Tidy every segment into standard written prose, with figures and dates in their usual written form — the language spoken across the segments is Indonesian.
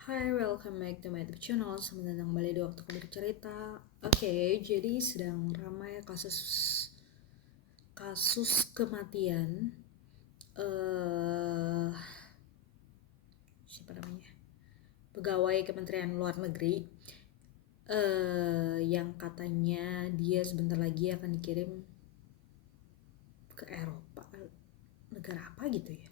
Hai, welcome back to my YouTube channel. Selamat datang kembali di Waktuku Bercerita. Oke, jadi sedang ramai kasus kematian eh siapa namanya? Pegawai Kementerian Luar Negeri yang katanya dia sebentar lagi akan dikirim ke Eropa. Negara apa gitu ya?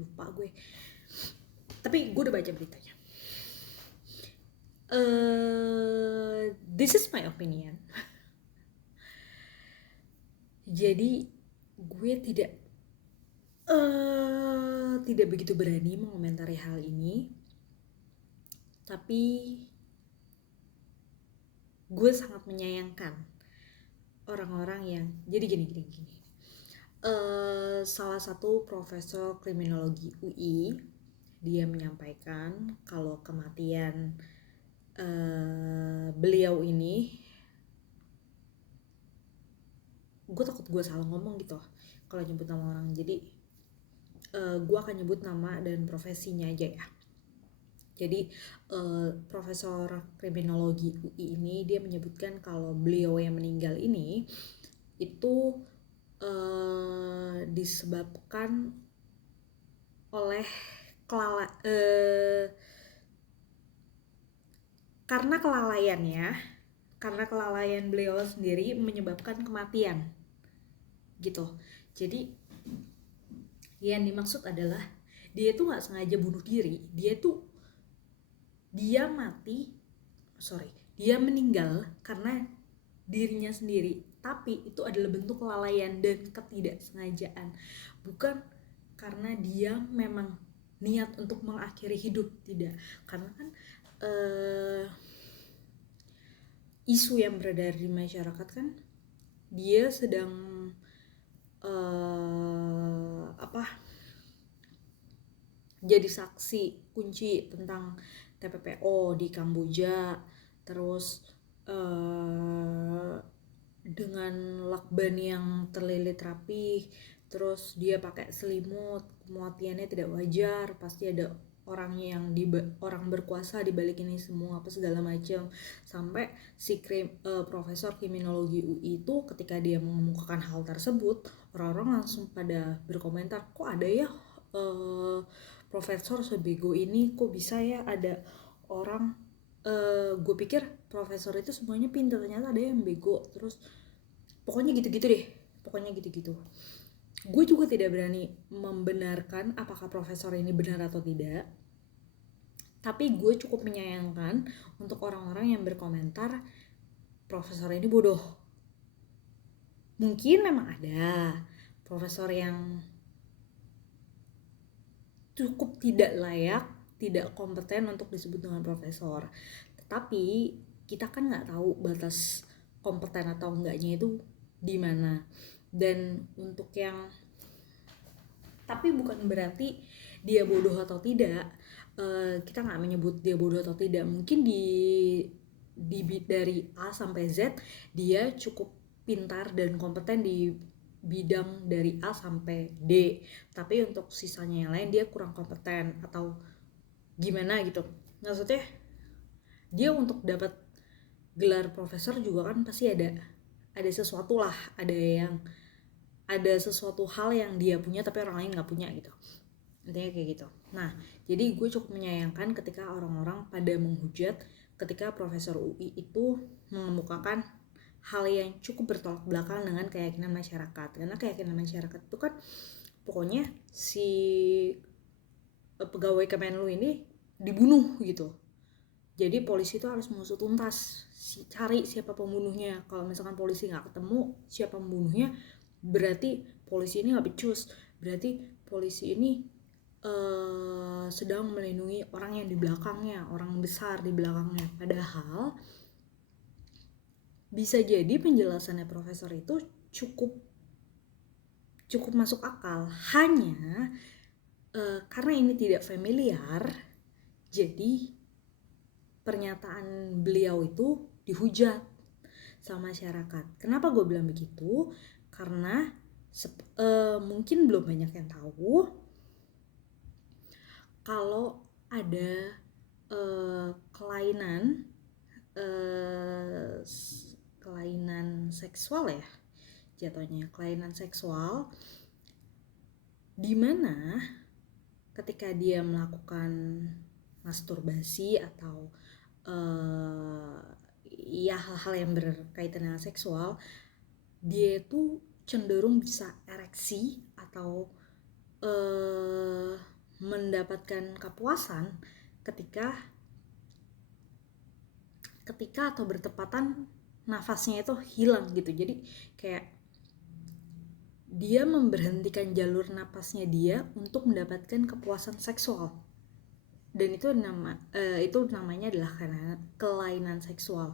Lupa gue. Tapi gue udah baca beritanya. This is my opinion. Jadi gue tidak begitu berani mengomentari hal ini, tapi gue sangat menyayangkan orang-orang yang jadi gini. Salah satu profesor kriminologi UI dia menyampaikan kalau kematian beliau ini, gue takut gue salah ngomong gitu kalau nyebut nama orang, jadi gue akan nyebut nama dan profesinya aja ya. Jadi profesor kriminologi UI ini dia menyebutkan kalau beliau yang meninggal ini itu disebabkan oleh karena kelalaian beliau sendiri menyebabkan kematian gitu. Jadi yang dimaksud adalah dia tuh nggak sengaja bunuh diri, dia meninggal karena dirinya sendiri, tapi itu adalah bentuk kelalaian dan ketidaksengajaan, bukan karena dia memang niat untuk mengakhiri hidup, tidak. Karena kan isu yang beredar di masyarakat kan dia sedang jadi saksi kunci tentang TPPO di Kamboja, terus dengan lakban yang terlilit rapih, terus dia pakai selimut, kematiannya tidak wajar, pasti ada orang berkuasa di balik ini semua, apa segala macam. Sampai si profesor kriminologi UI itu ketika dia mengemukakan hal tersebut, orang-orang langsung pada berkomentar, kok ada ya profesor sebego ini, kok bisa ya ada orang, gue pikir profesor itu semuanya pintar, ternyata ada yang bego. Terus pokoknya gitu-gitu. Gue juga tidak berani membenarkan apakah profesor ini benar atau tidak, tapi gue cukup menyayangkan untuk orang-orang yang berkomentar profesor ini bodoh. Mungkin memang ada profesor yang cukup tidak layak, tidak kompeten untuk disebut dengan profesor. Tetapi kita kan nggak tahu batas kompeten atau enggaknya itu di mana. Dan untuk yang, tapi bukan berarti dia bodoh atau tidak. Kita nggak menyebut dia bodoh atau tidak. Mungkin dari A sampai Z dia cukup pintar dan kompeten di bidang dari A sampai D, tapi untuk sisanya yang lain dia kurang kompeten atau gimana gitu. Maksudnya dia untuk dapat gelar profesor juga kan pasti ada sesuatu lah, ada sesuatu hal yang dia punya tapi orang lain nggak punya gitu, intinya kayak gitu. Nah, jadi gue cukup menyayangkan ketika orang-orang pada menghujat ketika profesor UI itu mengemukakan hal yang cukup bertolak belakang dengan keyakinan masyarakat. Karena keyakinan masyarakat itu kan pokoknya si pegawai Kemenlu ini dibunuh gitu. Jadi polisi itu harus mengusut tuntas, cari siapa pembunuhnya. Kalau misalkan polisi nggak ketemu siapa pembunuhnya, berarti polisi ini nggak becus. Berarti polisi ini sedang melindungi orang yang di belakangnya, orang besar di belakangnya. Padahal bisa jadi penjelasannya profesor itu cukup masuk akal. Hanya karena ini tidak familiar, jadi pernyataan beliau itu dihujat sama masyarakat. Kenapa gue bilang begitu? Karena mungkin belum banyak yang tahu kalau ada kelainan kelainan seksual ya jatuhnya, kelainan seksual dimana ketika dia melakukan masturbasi atau ya hal-hal yang berkaitan dengan seksual, dia itu cenderung bisa ereksi atau mendapatkan kepuasan ketika atau bertepatan nafasnya itu hilang gitu. Jadi kayak dia memberhentikan jalur napasnya dia untuk mendapatkan kepuasan seksual, dan itu namanya adalah kelainan seksual.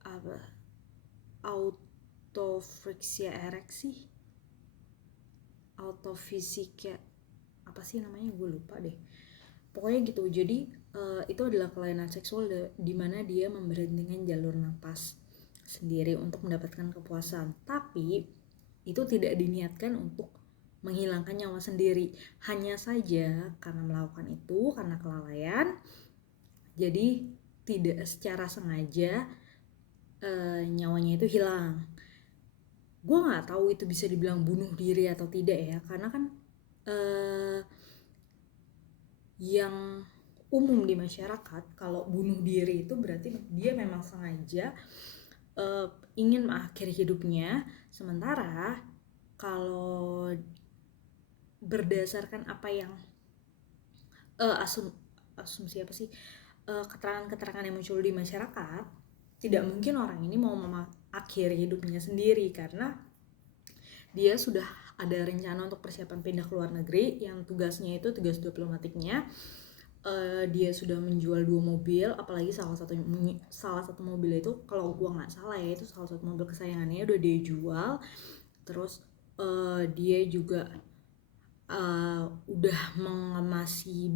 Apa autofriksia ereksi, autofisika, apa sih namanya, gue lupa deh, pokoknya gitu. Jadi itu adalah kelainan seksual di mana dia memberhentikan jalur napas sendiri untuk mendapatkan kepuasan, tapi itu tidak diniatkan untuk menghilangkan nyawa sendiri, hanya saja karena melakukan itu karena kelalaian, jadi tidak secara sengaja nyawanya itu hilang. Gue nggak tahu itu bisa dibilang bunuh diri atau tidak ya, karena kan yang umum di masyarakat kalau bunuh diri itu berarti dia memang sengaja ingin mengakhiri hidupnya. Sementara kalau berdasarkan apa yang asumsi apa sih, keterangan-keterangan yang muncul di masyarakat, tidak mungkin orang ini mau mengakhiri hidupnya sendiri karena dia sudah ada rencana untuk persiapan pindah ke luar negeri yang tugasnya itu tugas diplomatiknya. Dia sudah menjual 2 mobil, apalagi salah satu mobil itu kalau gue nggak salah ya, itu salah satu mobil kesayangannya udah dia jual. Terus dia juga udah mengemasi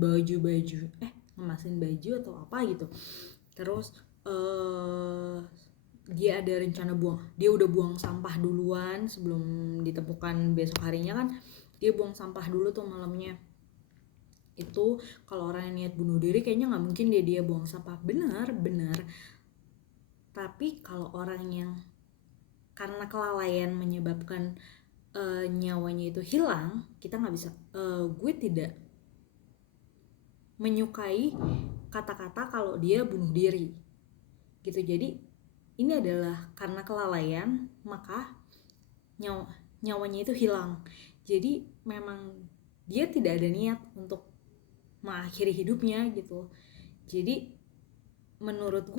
ngemasin baju atau apa gitu. Terus dia ada rencana dia udah buang sampah duluan sebelum ditemukan besok harinya kan. Dia buang sampah dulu tuh malamnya. Itu kalau orang yang niat bunuh diri kayaknya nggak mungkin dia buang sampah, benar. Tapi kalau orang yang karena kelalaian menyebabkan nyawanya itu hilang, kita nggak bisa, gue tidak menyukai kata-kata kalau dia bunuh diri gitu. Jadi ini adalah karena kelalaian maka nyawanya itu hilang. Jadi memang dia tidak ada niat untuk mengakhiri hidupnya gitu. Jadi menurut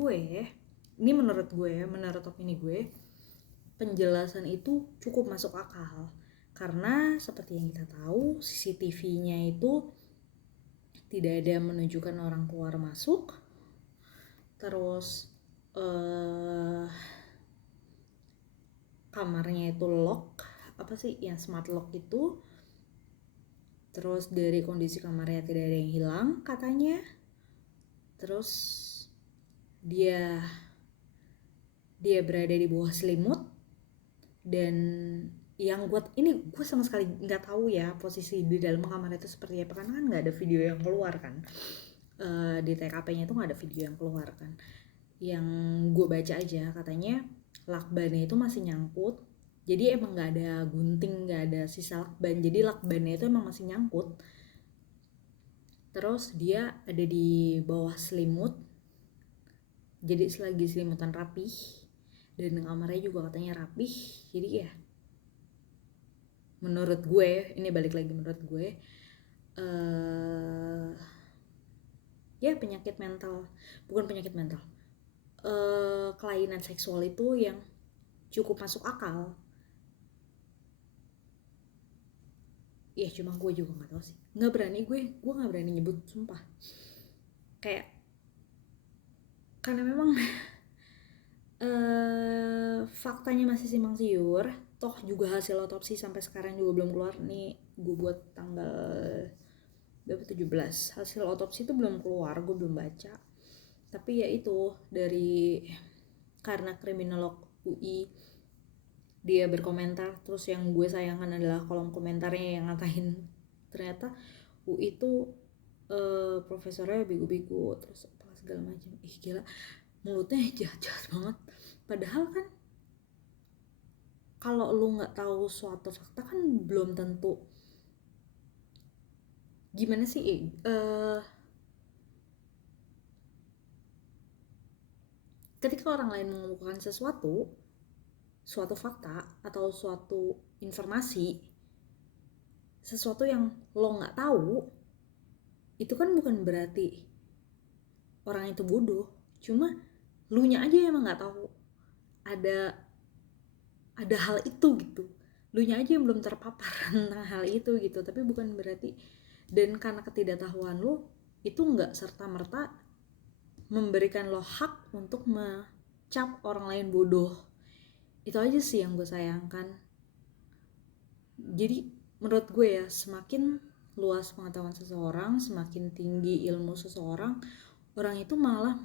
opini gue, penjelasan itu cukup masuk akal karena seperti yang kita tahu CCTV-nya itu tidak ada menunjukkan orang keluar masuk. Terus kamarnya itu lock, apa sih yang smart lock itu. Terus dari kondisi kamarnya tidak ada yang hilang katanya. Terus dia berada di bawah selimut, dan yang gue sama sekali nggak tahu ya posisi di dalam kamar itu seperti apa, karena kan nggak ada video yang keluar kan. Di TKP-nya itu nggak ada video yang keluar kan. Yang gue baca aja katanya lakbannya itu masih nyangkut, jadi emang nggak ada gunting, nggak ada sisa lakban, jadi lakbannya itu emang masih nyangkut. Terus dia ada di bawah selimut, jadi selagi selimutan rapih, dan kamarnya juga katanya rapih. Jadi ya menurut gue, ini balik lagi menurut gue, ya kelainan seksual itu yang cukup masuk akal. Ya cuma gue juga nggak tahu sih, gue nggak berani nyebut sumpah, kayak karena memang faktanya masih simpang siur. Toh juga hasil otopsi sampai sekarang juga belum keluar nih. Gue buat tanggal 17, hasil otopsi itu belum keluar, gue belum baca. Tapi ya itu karena kriminolog UI dia berkomentar, terus yang gue sayangkan adalah kolom komentarnya yang ngatain ternyata UI tuh profesornya bego-bego terus apa segala macam. Gila, mulutnya jahat-jahat banget. Padahal kan kalau lu nggak tahu suatu fakta kan belum tentu, gimana sih, ketika orang lain mengemukakan suatu fakta atau suatu informasi, sesuatu yang lo nggak tahu, itu kan bukan berarti orang itu bodoh, cuma lu nya aja emang nggak tahu ada hal itu gitu, lu nya aja yang belum terpapar tentang hal itu gitu. Tapi bukan berarti, dan karena ketidaktahuan lu itu nggak serta merta memberikan lo hak untuk mengecap orang lain bodoh. Itu aja sih yang gue sayangkan. Jadi menurut gue ya, semakin luas pengetahuan seseorang, semakin tinggi ilmu seseorang, orang itu malah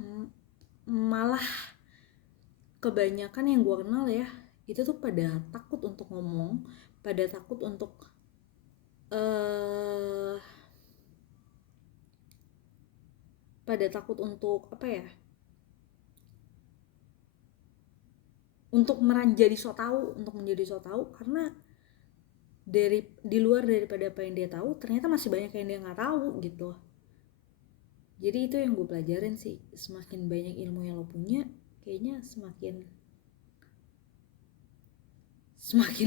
kebanyakan yang gue kenal ya, itu tuh pada takut untuk ngomong, pada takut untuk apa ya, untuk menjadi so tahu, karena di luar daripada apa yang dia tahu, ternyata masih banyak yang dia nggak tahu gitu. Jadi itu yang gue pelajarin sih, semakin banyak ilmu yang lo punya, kayaknya semakin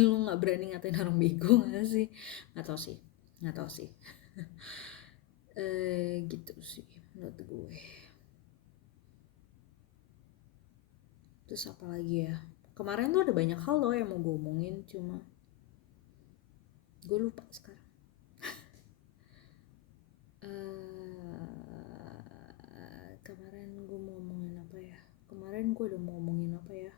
lo nggak berani ngatain orang bego nggak sih? Nggak tahu sih. Gitu sih menurut gue. Terus apa lagi ya? Kemarin tuh ada banyak hal loh yang mau gue omongin, cuma gue lupa sekarang. Kemarin gue mau ngomongin apa ya? Kemarin gue udah mau ngomongin apa ya?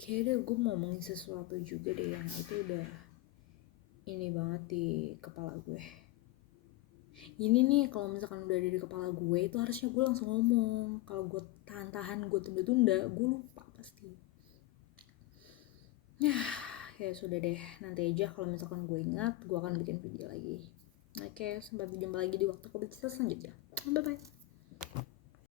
Kayaknya gue mau ngomongin sesuatu juga deh yang itu udah ini banget di kepala gue. Ini nih kalau misalkan udah ada di kepala gue, itu harusnya gue langsung ngomong. Kalau gue tahan-tahan, gue tunda-tunda, gue lupa pasti. Ya sudah deh, nanti aja kalau misalkan gue ingat, gue akan bikin video lagi. Oke, sampai jumpa lagi di waktu kebicaraan selanjutnya. Bye bye.